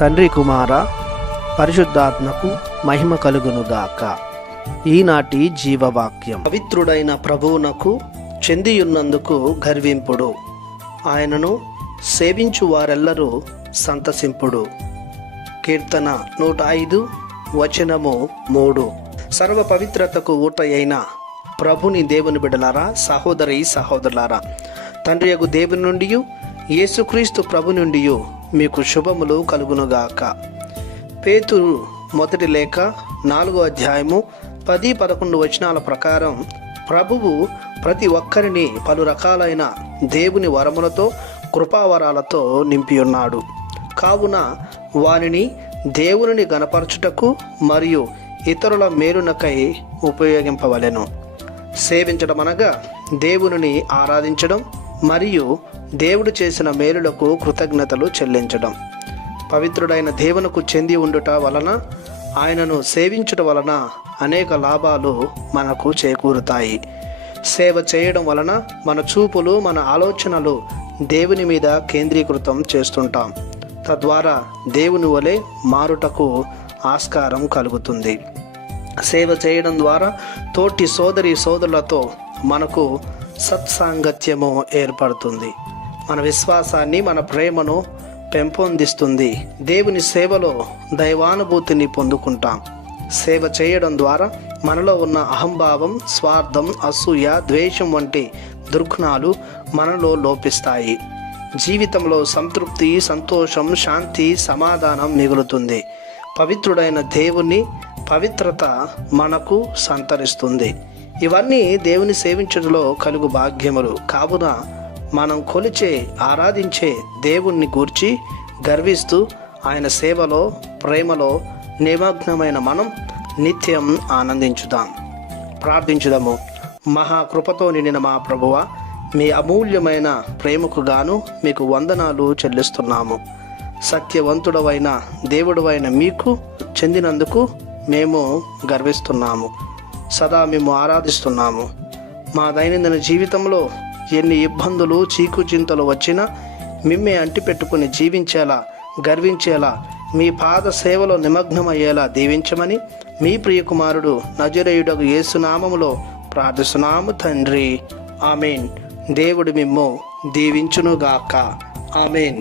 తండ్రి కుమార పరిశుద్ధాత్మకు మహిమ కలుగునుగాక. ఈనాటి జీవవాక్యం. పవిత్రుడైన ప్రభువునకు చెందియున్నందుకు గర్వింపుడు, ఆయనను సేవించు వారెల్లరూ సంతసింపుడు. కీర్తన 105 వచనము 3. సర్వ పవిత్రతకు ఊట అయిన ప్రభుని దేవుని బిడ్డలారా, సహోదరి సహోదరులారా, తండ్రియగు దేవుని నుండి యేసుక్రీస్తు ప్రభు నుండి మీకు శుభములు కలుగునుగాక. పేతురు మొదటి లేఖ 4వ అధ్యాయము 10-11 వచనాల ప్రకారం ప్రభువు ప్రతి ఒక్కరిని పలు రకాలైన దేవుని వరములతో కృపావరాలతో నింపి ఉన్నాడు. కావున వారిని దేవుని గణపరచుటకు మరియు ఇతరుల మేలునకై ఉపయోగింపవలెను. సేవించడం అనగా దేవునిని ఆరాధించడం మరియు దేవుడు చేసిన మేలులకు కృతజ్ఞతలు చెల్లించడం. పవిత్రుడైన దేవునికి చెంది ఉండుట వలన, ఆయనను సేవించుట వలన అనేక లాభాలు మనకు చేకూరుతాయి. సేవ చేయడం వలన మన చూపులు, మన ఆలోచనలు దేవుని మీద కేంద్రీకృతం చేస్తుంటాం. తద్వారా దేవుని వలె మారుటకు ఆస్కారం కలుగుతుంది. సేవ చేయడం ద్వారా తోటి సోదరులతో మనకు సత్సాంగత్యము ఏర్పడుతుంది. మన విశ్వాసాన్ని, మన ప్రేమను పెంపొందిస్తుంది. దేవుని సేవలో దైవానుభూతిని పొందుకుంటాం. సేవ చేయడం ద్వారా మనలో ఉన్న అహంభావం, స్వార్థం, అసూయ, ద్వేషం వంటి దుర్గుణాలు మనలో లోపిస్తాయి. జీవితంలో సంతృప్తి, సంతోషం, శాంతి, సమాధానం మిగులుతుంది. పవిత్రుడైన దేవుని పవిత్రత మనకు సంతరిస్తుంది. ఇవన్నీ దేవుని సేవించడంలో కలుగు భాగ్యములు. కావున మనం కొలిచే, ఆరాధించే దేవుణ్ణి గూర్చి గర్విస్తూ ఆయన సేవలో, ప్రేమలో నిమగ్నమైన మనం నిత్యం ఆనందించుదాం. ప్రార్థించుదాము. మహాకృపతో నిండిన మా ప్రభువా, మీ అమూల్యమైన ప్రేమకు గాను మీకు వందనాలు చెల్లిస్తున్నాము. సత్యవంతుడవైన దేవుడవైన మీకు చెందినందుకు మేము గర్విస్తున్నాము. సదా మేము ఆరాధిస్తున్నాము. మా దైనందిన జీవితంలో ఎన్ని ఇబ్బందులు, చీకుచింతలు వచ్చినా మిమ్మే అంటిపెట్టుకుని జీవించేలా, గర్వించేలా, మీ పాద సేవలో నిమగ్నమయ్యేలా దీవించమని మీ ప్రియకుమారుడు నజరేయుడగు యేసు నామములో ప్రార్థిస్తున్నాము తండ్రి. ఆమేన్. దేవుడు మిమ్ము దీవించునుగాక. ఆమేన్.